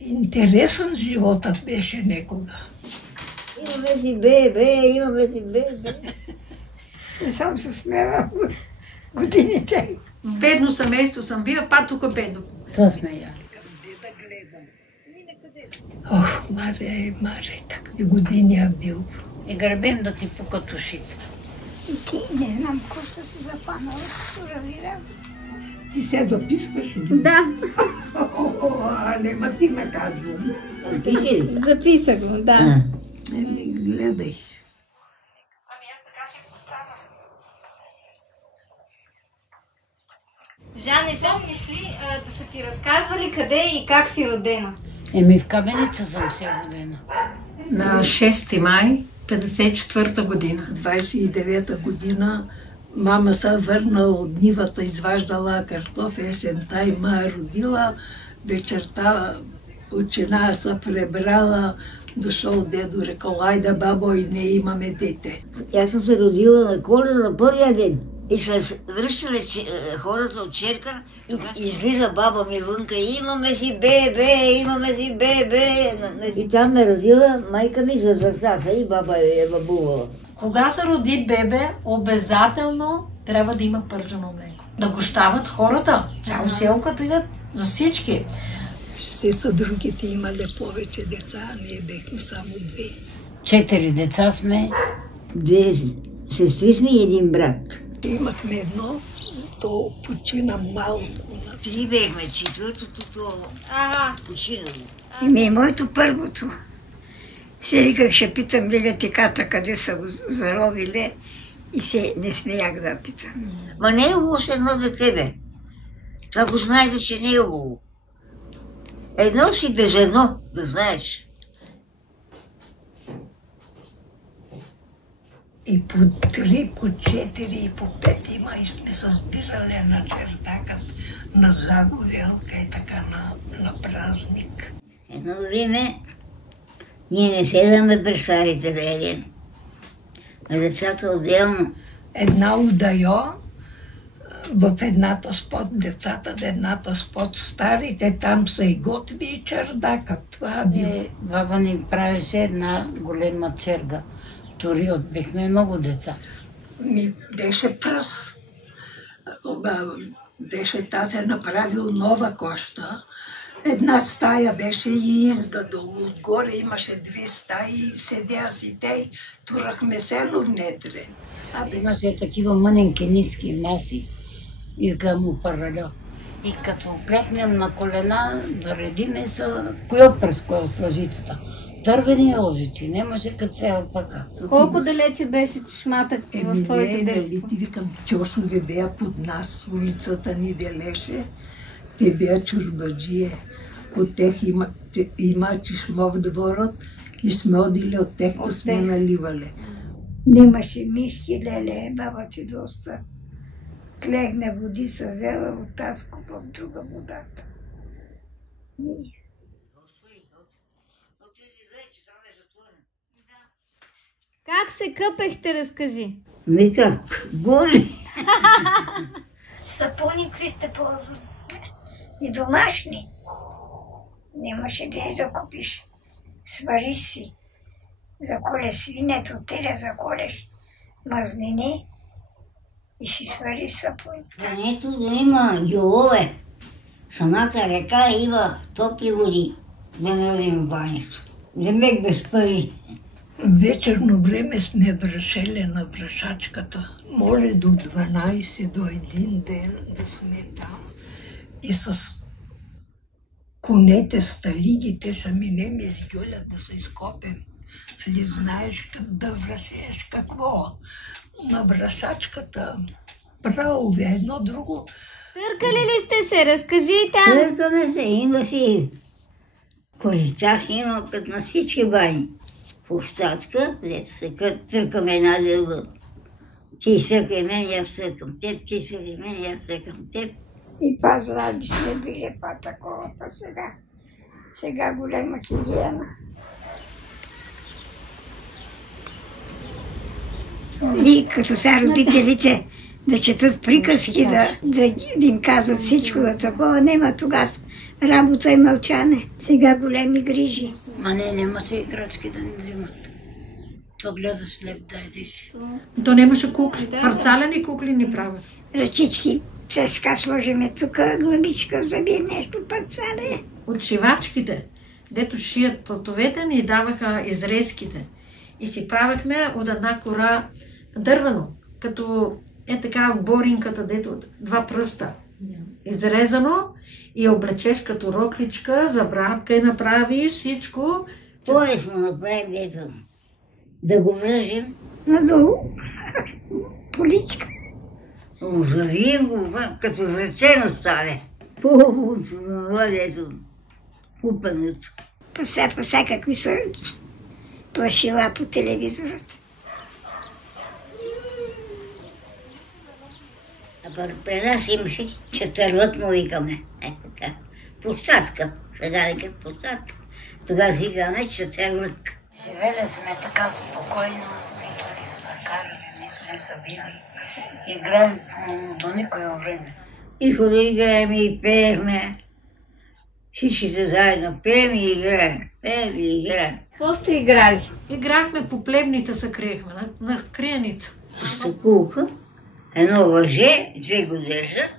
Интересен животът беше некога. Имаме си бебе, имаме си бебе. Не съм се смела годините. Бедно семейство съм била, па тук бедно. Това сме я. Ох, Маре, какви години е бил. И гърбем да ти пукат ушите. Ти не знам какво са се запанала, разбирам. Ти се записваш ли? Да, Нема ти наказвам. Пише ли? записах го, да. Гледай. Жан, не помниш ли да са ти разказвали къде и как си родена? В Каменица съм се родена. На 6 май 54 година. 29-та година мама се върна от нивата, изваждала картофи, есента и ма е родила. Вечерта учена се пребрала, дошъл дедо, рекал, айде бабо, и не имаме дете. Аз съм се родила на Коледа на първия ден. И се връщали хората от черка и излиза баба ми вънка. Имаме си бебе, имаме си бебе. И там ме родила майка ми за въртаха и баба е бабувала. Кога се роди бебе, обязателно трябва да има пържено млеко. Да гощават хората. Цяло селката идат за всички. Все са другите имали повече деца, а ние бехме само 2. 4 деца сме, 2 сестри сме и 1 брат. Имахме едно, то почина малко. 3 бехме, 4-то починало. И моето първото. Се виках, ще питам лиля тиката, къде са го заровили и се не смеях да питам. Ма не е лошо едно дете, бе. Това го знаете, че не е лошо. Едно си без едно, да знаеш. И по 3, по 4 и по 5 има и сме се сбирали на чердакът, на заговелка и така на празник. Едно време ние не седаме през старите вели. А децата отделно. Една удайо, в едната спод децата, в едната спод старите, там са и готви и чердакът. Това било. Баба ни правеше една голема черга. Тори отбихме много деца. Ми беше пръс. Беше тате направил нова коща. Една стая беше и изба долу. Отгоре имаше 2 стаи и седя си те и турахме сено внетре. Имаше такива мъненки ниски маси и му паралел. И като клекнем на колена, да редиме са кое през кое с лъжицата. Тървени лъжици, нямаше като се алпака. Колко далече беше чешмата в твоите детство? Ти викам, тьосове бея под нас, улицата ни делеше. Те бея чурбаджие. От тех има чешмо в дворът и сме одили от тех да сме наливали. Немаше мишки, леле, баба ти доста. Клегна води са взела от тази купа в друга водата. Как се къпехте, разкажи. Вика, голи. Сапуни какви сте ползвали? И домашни. Нямаше да да купиш. Свари си. Заколе свинето, теля заколеш мазнини и си свари сапуни. Ето има гилове. Самата река има топли води. Да не одим в банято. Демек без пари. Вечерно време сме връшели на връшачката. Може до 12, до 1 ден да сме там. И с конете, сталигите ще минем из гюля да се изкопем. Нали знаеш да връшеш какво? На връшачката. Право, едно друго. Търкали ли сте се? Разкажи там. Търкаме се, има си. Козича си има пред на всички бани. В остатка, дето се търкаме една друга. Ти съркай мен, аз съркам теб, ти съркай мен, аз съркам теб. И па-зраби сме били па-такова, па сега. Сега голема хигиена. И като са родителите да четат приказки, да им казват всичко за такова. Нема тогава работа и мълчане. Сега големи грижи. Ма нема се играчки да не взимат. То гледа слеп да едеш. То нямаше кукли. Парцалени кукли ни правят. Ръчички, цеска сложиме тук, главичка, заби нещо парцале. От шивачките, дето шият платовете, ни даваха изрезките. И си правихме от една кора дървено, като така боринката, дето 2 пръста. Изрезано и облечеш като рокличка, забратка и направиш всичко. Пояс му направим, дето да го връжим. Надолу, поличка. Завием го, като връчено стане. По-хубаво, дето купеното. По всякакви са плашила по телевизорът. А при нас имаше четвърлък, му викаме. Така. Площадка. Сега викат площадка. Тогава си викаме четвърлък. Живели сме така спокойно, нито ли са закарали, нито ли са били. Играем до никое време. И хора играем и пеехме. Всичките заедно пеем и играем. Пеем и играем. Какво сте играли? Играхме по плевните, се криехме на криеница. Стокулка, едно въже, 2 го държат,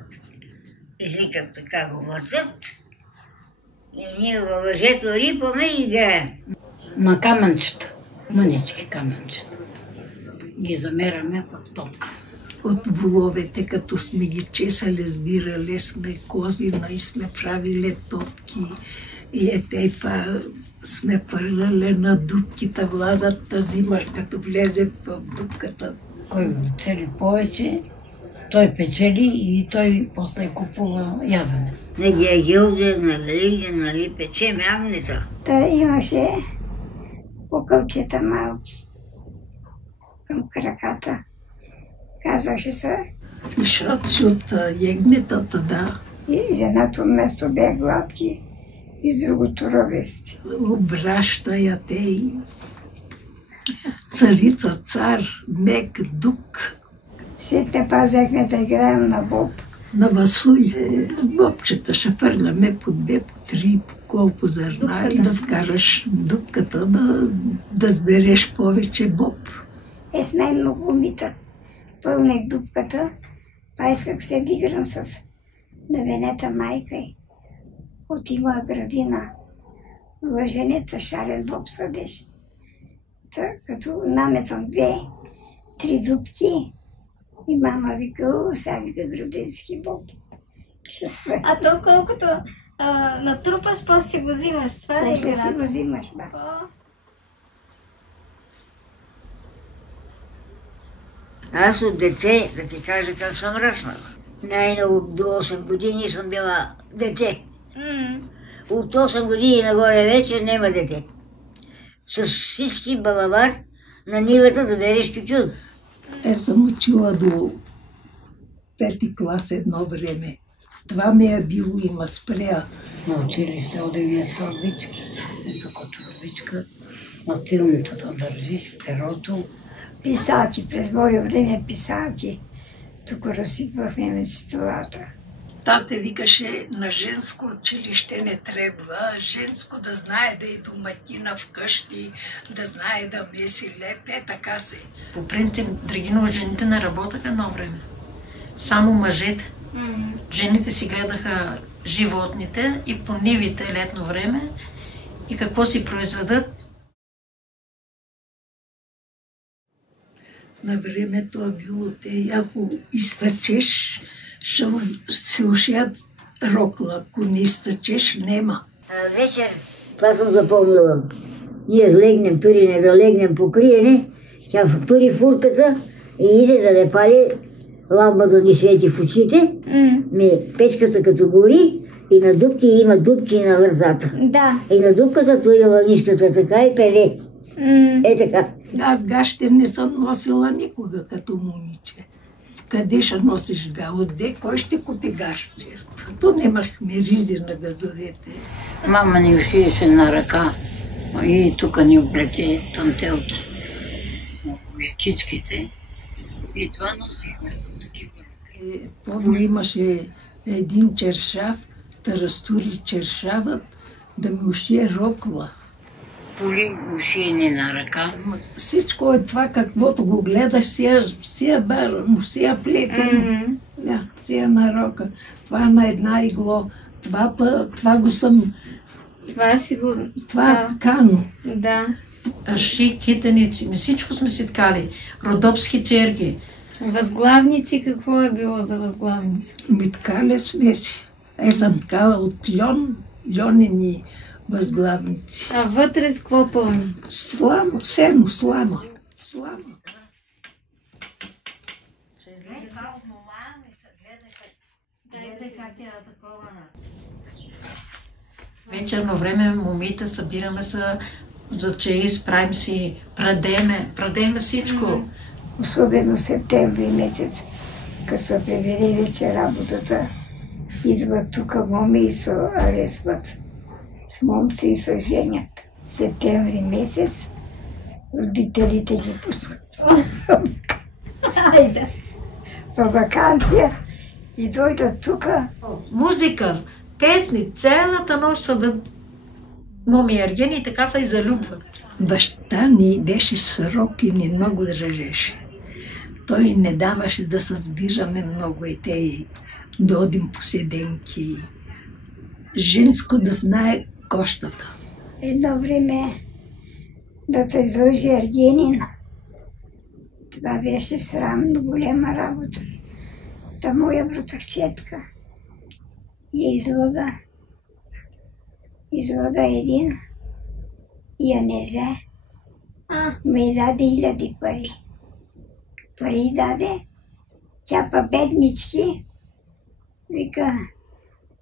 изликат така го въртат и ние във въжето рипаме и играем. На камънчета, мънички камънчета, ги замераме в топка. От воловете, като сме ги чесали, сбирали сме козина и сме правили топки. И па сме пърляли на дупките, влазат да взимаш, като влезе в дупката. Кой цели повече, той печели и той после купува ядене. На Георгиев, на Великден, нали, печем ягнета. Та имаше покълчета малки към краката. Казваше се. Защото си от ягнетата, да. И едното место бе гладки и с другото ровести. Обраща я те. Царица, цар, мек, дук. Сетне пазехме да играем на боб. На васуль с бобчета ще фърляме по 2, по 3, по колко зърна и да вкараш дупката, да сбереш повече боб. С най-много умита. Пълнех дупката, па исках се диграм с навенета майка й. От има градина. Лъженеца шарен боб съдеш. Та, като наметам 2-3 дупки и мама вика, сега вика градински боб. Ще свърши. А то колкото натрупаш, после си го взимаш. Това ли е Ще си го взимаш, ба. Аз от дете, да ти кажа как съм раснала. Най-много до 8 години съм била дете. От 8 години нагоре вече няма дете. С всички балавар на нивата да береш тютюн. Съм учила до 5 клас едно време. Това ме е било и ма спря. На училище одевие с торбички. Ето като торбичка, мастилницата държиш, перото. Писалки, през мое време писалки. Тук разсипвахме на столата. Тате викаше, на женско училище не трябва, женско да знае да е домакина вкъщи, да знае да меси лепе, така се. По принцип, Драгинова, жените не работеха едно време. Само мъжете. Жените си гледаха животните и по нивите летно време и какво си произведат. На времето е било те, ако изтъчеш, ще се ушият рокла, ако не изтъчеш, нема. Вечер, това съм запомнила. Ние легнем, тури да легнем покриене, тя тури фурката и иде да не пали ламба да ни свети в очите. Печката като гори и на дупки има дупки на вързата. Да. И на дупката тури лънишката така и пеле. Така. Аз гащи не съм носила никога като момиче. Къде ще носиш га? Отде? Кой ще купи гащи? То нямахме ризи на газовете. Мама ни ушиеше на ръка и тук ни облете тантелки. Якичките. И това носихме такива. Помня, имаше един чершав, да разтури чершавът, да ми ушие рокла. Поли ушиене на ръка. Всичко е това, каквото го гледаш, сия барано, сия плетено, сия на рока, това на една игло, това го съм, Това си го... това ткано. Да. Аши, китеници, ми всичко сме си ткали. Родопски черги. Възглавници, какво е било за възглавници? Ми ткали сме си. Съм ткала от льонени възглавници. А вътре с какво пълни? Слама, сено, слама. Вечерно време момите събираме се за чаи, правим си, прадеме всичко. Особено септември месец, като се преведе вече работата, идват тук моми и се аресват с момци и се женят. Септември месец родителите ги пускат по ваканция и дойдат тук. Музика, песни, цялата нощ са да моми ергени и така се и залюбват. Баща ни беше срок и ни много държеше. Той не даваше да се сбираме много и те да одим по седенки. Женско да знае кощата. Едно време да те излъжи ергенин. Това беше срамно голема работа. Та моя братовчетка я излага един и я не взе. Ме даде 1000 пари. Пари даде, тя па беднички, вика,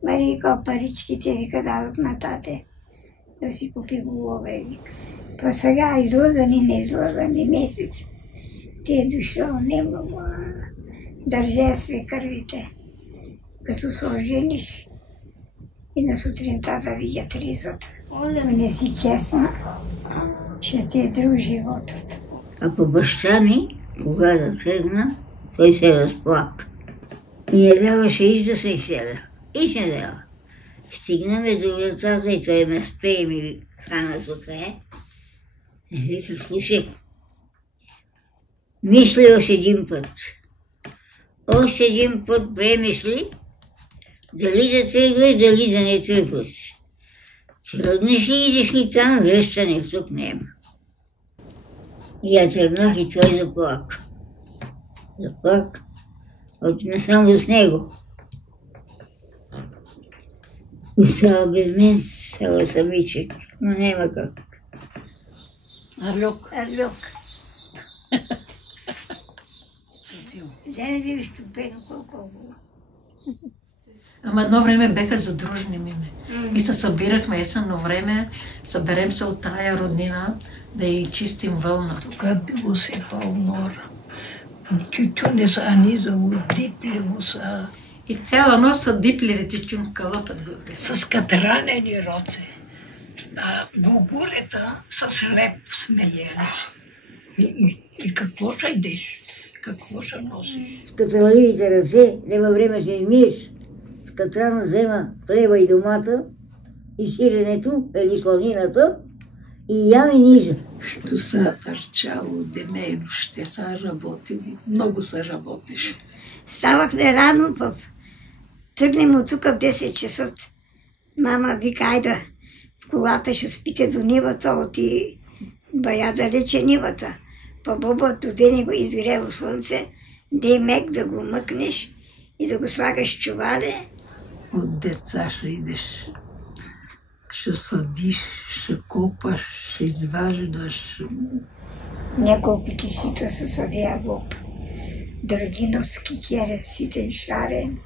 Марийко, паричките, вика, дадох на тате да си купи голове, вика. Па сега излагани месец, ти е дошъл, нема държа свекървите, като се ожениш и на сутринта да видят ризата. Не си честна, ще ти е друг животът. А по баща ми, кога да тръгна, той се разплака. И не даваше иш да се изселя. Иш не дава. Стигнаме до вратата и той ме спре и ми хана сутрин. И вика, слушай, мисли още един път. Още един път премисли, дали да тръгваш, дали да не тръгваш. Тръгнеш ли, идеш ли там, връщане тук няма. И я тръгнах и той заплака. Отина само с него. Остава без мен, става самичък, но няма как. Арлюк. Вземе ли ступено колко било? Ама едно време беха задружни миме. И се събирахме есенно време, съберем се от тая роднина, да й чистим вълна. Тук било се пълнора. Тютюне са анизало, диплило са. И цяла нощ са диплили тютюн в калъпът. С катранени роце. А гугурета с хлеб сме ели. И какво ще идеш? Какво ще носиш? С катраливите ръце, няма време се измиеш. С катрана взема хлеба и домата, и сиренето, или сланината, и ям и нижа. Що са парчало денейно, ще са работили. Много са работиш. Ставахме рано, тръгнем от тук в 10 часа. Мама вика, айде в колата ще спите до нивата, оти бая далече нивата. Па бобът отдене го изгрело слънце, дей мек да го мъкнеш и да го слагаш в чувале. От деца ще идеш. Ще съдиш, ще копаш, ще изваждаш. Няколко чешита се съдия гоп. Драгиновски керен, ситен шарен,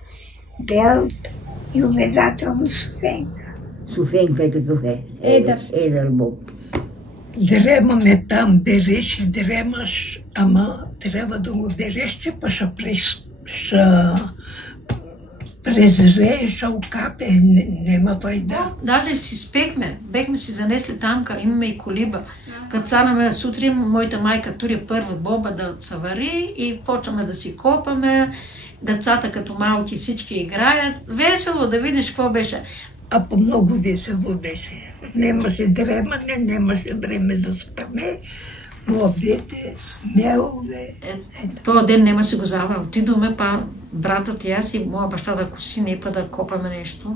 бел и умезателно суфенка. Суфенка е такъв е. Едър боб. Дремаме там, береш и дремаш, ама трябва да го береш, че па ще презрееш, окапе, нема пайда. Даже си спехме, бехме си занесли тамка, имаме и колиба. Като станаме сутрин, моята майка тури първа боба да се вари и почваме да си копаме. Децата като малки всички играят. Весело да видиш какво беше. А по-много весело беше. Немаше дремане, немаше време за спане. Младете, смелове. Този ден нема си го зава. Отидоме, па братът и аз и моя баща да коси, не па да копаме нещо.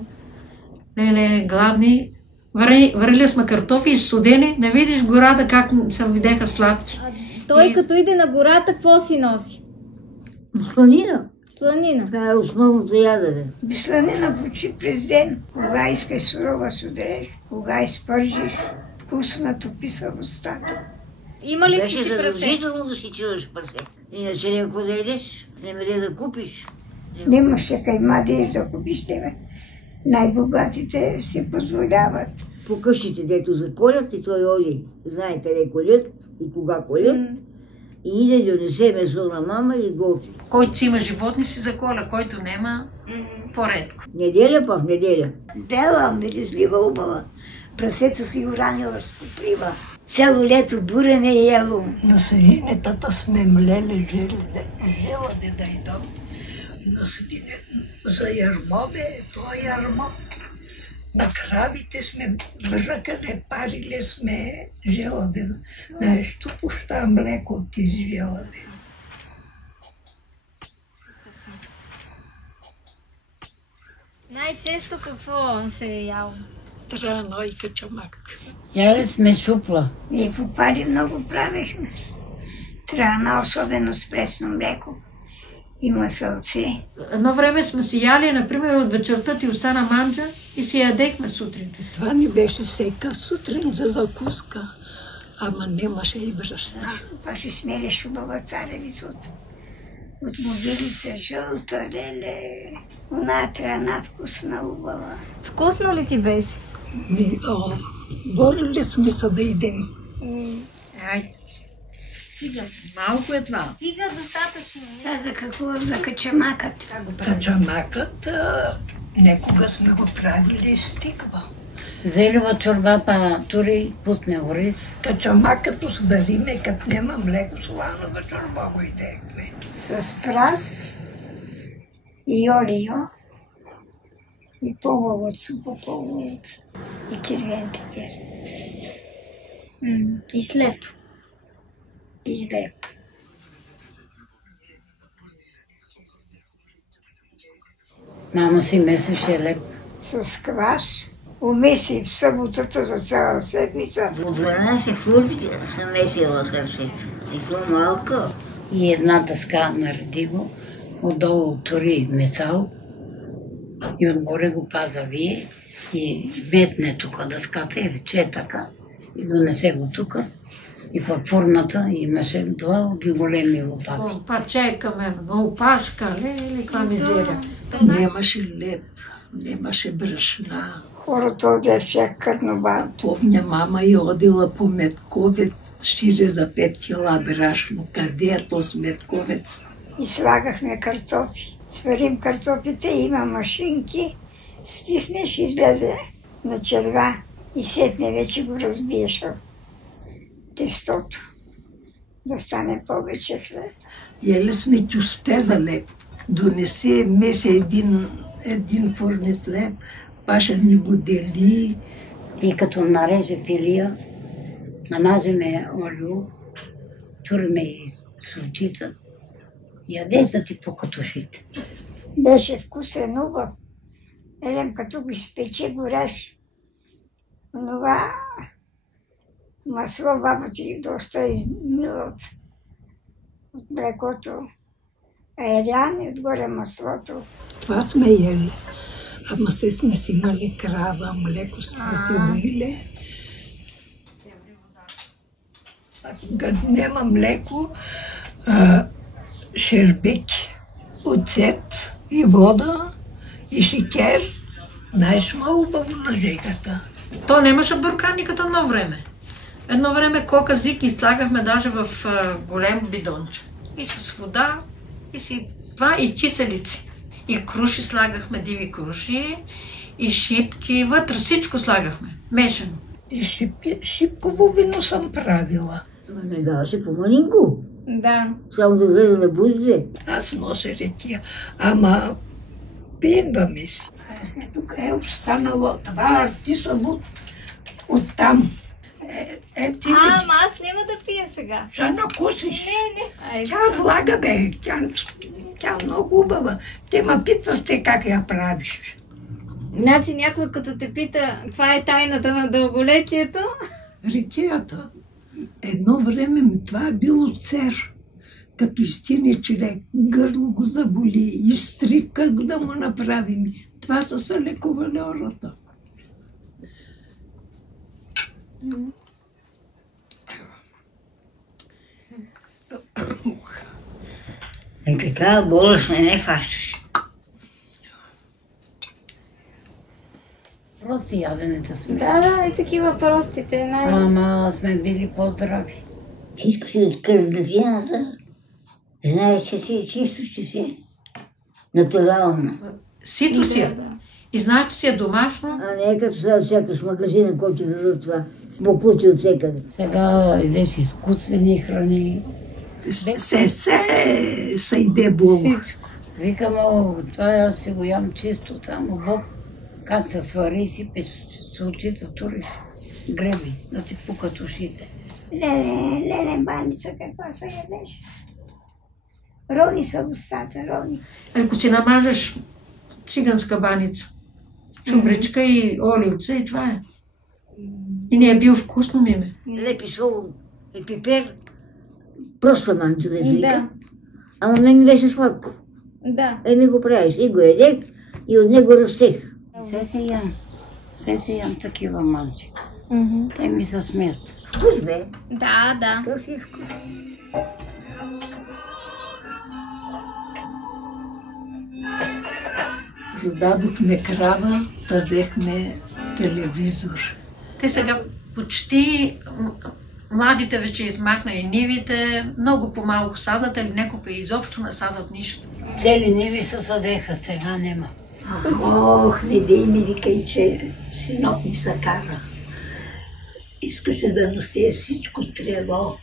Леле, гладни. Варили сме картофи и студени. Не видиш гората как се видеха сладки. Той като иде на гората, какво си носи? Сланина. Сланина. Това е основното ядене. Сланина почти през ден. Кога искаш сурова судреш, кога изпържиш, вкусна топи са в устата. Има ли сте Беше си прасе? задължително да си чуваш прасе. Иначе няма да идеш, няма да купиш. Нямаше кайма да купиш тебе. Най-богатите си позволяват. По къщите, дето заколят, и той оди, знае къде колят и кога колят. И иде да донесе месо на мама и готви. Който си има животни си заколя, който нема по-редко. Неделя па в неделя. Бела, миризлива, убава. Прасеца си уранила с поплива. Цяло лето бурене е ело. На свинетата сме млели желаде да идат. На свинете за ярмо бе, това ярмо. На кравите сме бръкали, парили сме желаде. Нещо пуща млеко от тези желаде. Най-често какво се е яло? Трано и качамак. Яли сме шупла. И по пари много правихме. Трана, особено с пресно млеко. И масълце. Едно време сме си яли, например, от вечерта ти остана манджа и си ядехме сутрин. Това ни беше всека сутрин за закуска, ама нямаше и брашна. Паше смелеш убава царевица от могилица, жълта, леле. Она трана вкусна убава. Вкусно ли ти беше? Волили сме се да идем. Ай, стига, малко е това. Стига достатъчно. Сега за какво? За качамакът. Качамакът некога сме го правили стиква. Зелева чорба па тури пусне ориз. Качамакът оздариме, като няма млеко, сланова чорба го идехме. С прас и олио и половод, супо половод и червен пекер. И слеп. И леп. Мама си месеше леп. С квас. Умеси в съботата за цяла седмица. От 12 фурки съм месила сърцето. И то малко. И една дъска нареди го. Отдолу тури месал. И отгоре го паза вие. И метне тука дъската или че е така. И донесе го тука. И във фурната имаше дълги големи лопати. Пачека, опашка, леле, каква мизерия. Нямаше леп, нямаше брашна. Хората одевше кърнова. Помня, мама и одила по метковец, шире за 5 кила брашно. Къде е то с метковец? И слагахме картофи. Сварим картофите, има машинки. Стиснеш, излезе на черва и сетне вече го разбиеш тестото. Да стане повече хлеб. Ели сме тюспе за леп. Донесе месе един фурнит леп, паша ни го дели. И като нареже пилия, намазиме олио, туриме и сурчица, яде за ти по катушите. Беше вкусен, убав. Елем като го изпече гореш. Онова масло баба ти доста измила от млекото. Айрян и отгоре маслото. Това сме ели. Ама се сме си имали крава, млеко сме си доили. А когато няма млеко, шербеки, оцет и вода и шекер. Най-шма убаво на жегата. То нямаше бурканиката едно време. Едно време кока зики слагахме даже в големо бидонче. И с вода, и си това и киселици. И круши слагахме, диви круши, и шипки, вътре всичко слагахме, мешано. И шипково вино съм правила. Не даваше по-малинко. Да. Само да гледа на бузде. Аз нося ретия, ама пенда ми си. Тук е останало това артисово оттам. Ти Ама аз няма да пия сега. ще накусиш. Не. Айде. Тя блага бе, тя много хубава. Те ме питате как я правиш. Значи някой като те пита, каква е тайната на дълголетието? Ретията. Едно време това е било цер. Като изтине човек, гърло го заболи, изтрив как да му направим. Това са се лекували хората. И така болест не фащаш. Прости яденето сме. Да, и такива простите. Ама сме били по-здрави. Всичко си от кърдавината. Знаеш, че си е чисто, че си е натурално. Сито си е. И знаеш, че си е домашно. А не е като сега чакаш в магазина, който ти дадат това. Буклучи от всекъде. Сега идеш изкуствени храни. Се иде Бог. Викам, о, това аз си го ям чисто, само Бог. Как се свари и сипеш с очите, туриш греби, да ти пукат ушите. Леле, баница, каква се ядеше. Рони са устата, рони. Ако си намажеш циганска баница, чубричка и оливца и това е. И не е бил вкусно, миме. Лепи сол и пипер, просто манчо да извика. Да. Ама мен ми беше сладко. Да. Ми го правиш. И го едех и от него растех. Все си ям такива манчи. Те ми се смеят. Вкус бе. Да. То си е вкус. Продадохме крава, пазехме телевизор. Те сега почти младите вече измахна и нивите, много по-малко садат или някога изобщо не садат нищо. Цели ниви се съдеха, сега нема. Ох, не дей ми викай, че синок ми се кара. Искаше да носи всичко трево.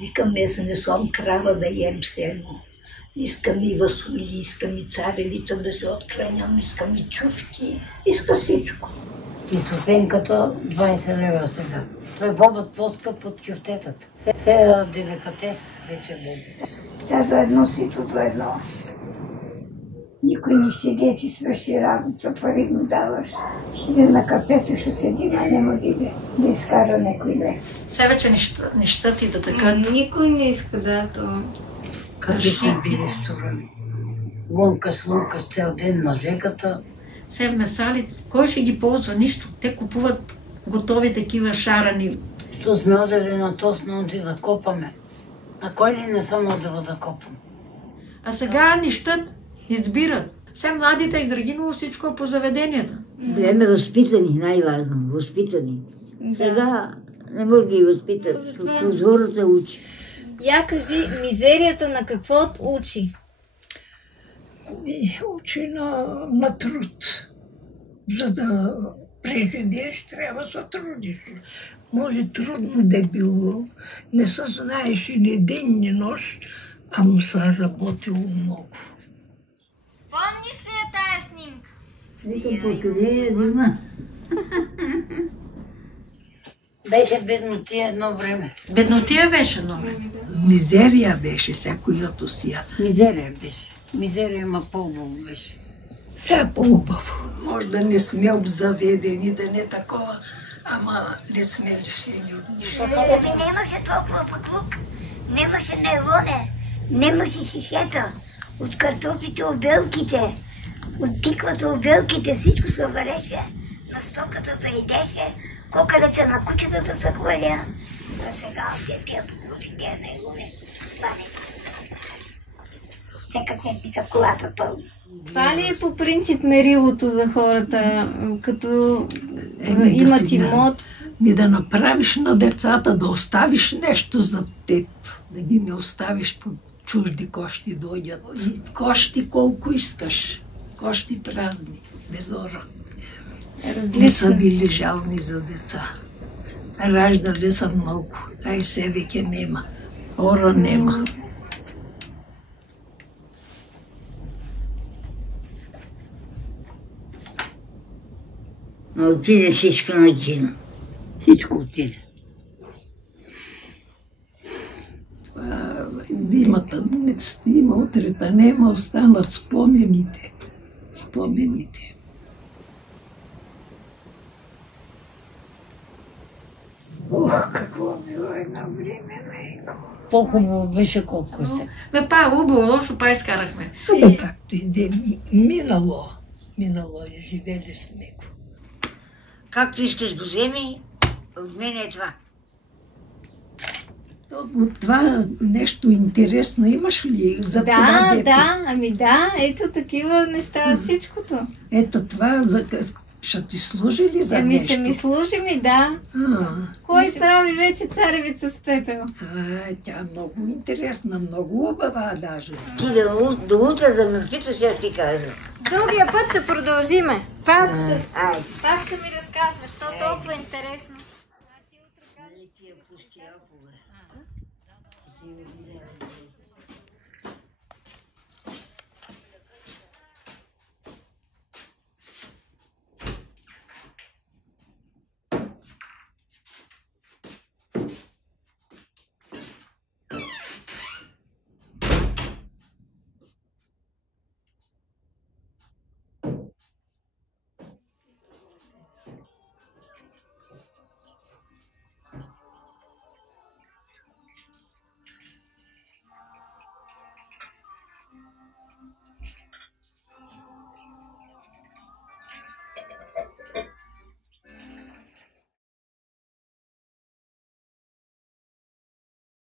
Викам, аз не съм крава да ем сено. Искам и васули, искам и царевица да се откраням, искам и чувки, иска всичко. И супенката 20 лева сега. Той бобът по-скъп от кюфтетата. Сега деликатес вече бобите. Сега до едно сито, до едно. Никой не ще дети свърши работа, пари му даваш. Ще иде на кафето, ще седи, а няма да изкара някой лев. Сега вече не щат и да такът. Никой не иска да то. Къде си били сторани? Лункаш цял ден на жегата. Сега месалите, кой ще ги ползва? Нищо. Те купуват готови такива шарани. Що сме одели на тосно да копаме? На кой ли не съм одела да копам? А сега не щат, избират. Сега младите и в Драгиново всичко е по заведенията. Бяме възпитани, най-важно. Възпитани. Сега не може да ги възпитат. Прозората учи. Я кажи, мизерията на какво учи? Учи на труд. За да преживееш, трябва да се трудиш. Може трудно да е било. Не се знаеш и ни ден, ни нощ, а му се работило много. Помниш ли я тая снимка? Викам, къде е дома? Беше беднотия едно време. Беднотия беше едно време. Мизерия беше всякоято сия. Мизерия беше. Мизерия, ма по-убаво беше. Сега по-убаво. Може да не сме обзаведени, да не такова, ама не сме лишени от нищо. Нямаше толкова подлук, нямаше найлоне, нямаше шишета. От картофите, обелките, от тиквата, обелките, всичко се вареше. На стоката да идеше, кокалеца на кучетата се хваля. А сега тия подлуци, тия найлоне, това не. Всека седмица колата пълна. Това ли е по принцип мерилото за хората, като Да имат си имот? Да направиш на децата, да оставиш нещо за теб, да ги не оставиш по чужди кошти дојдат. И кошти колку искаш. Кошти празни, без ора. Не са били жални за деца. Раждали са многу, а и се веќе нема. Ора нема. Но отиде всичко на кино. Всичко отиде. Имата днес, има утрета, нема, останат спомените. Спомените. Ох, какво било едно време, майко. По-хубаво беше колко се. Бе, па, убаво, лошо, па изкарахме. Абе, както и де, минало, живели сме го. Както искаш го вземи, от мен е това. От това нещо интересно имаш ли за това дете? Да, ето такива неща, всичкото. Ето това, ще ти служи ли за нещо? Ще ми служи ми, да. Кой прави вече царевица с пепел? Тя е много интересна, много убава даже. Ти до утре да ме питаш, аз ти кажа. Другия път ще продължиме. Пак ще ми разказваш, що толкова интересно. Тия пусти апове.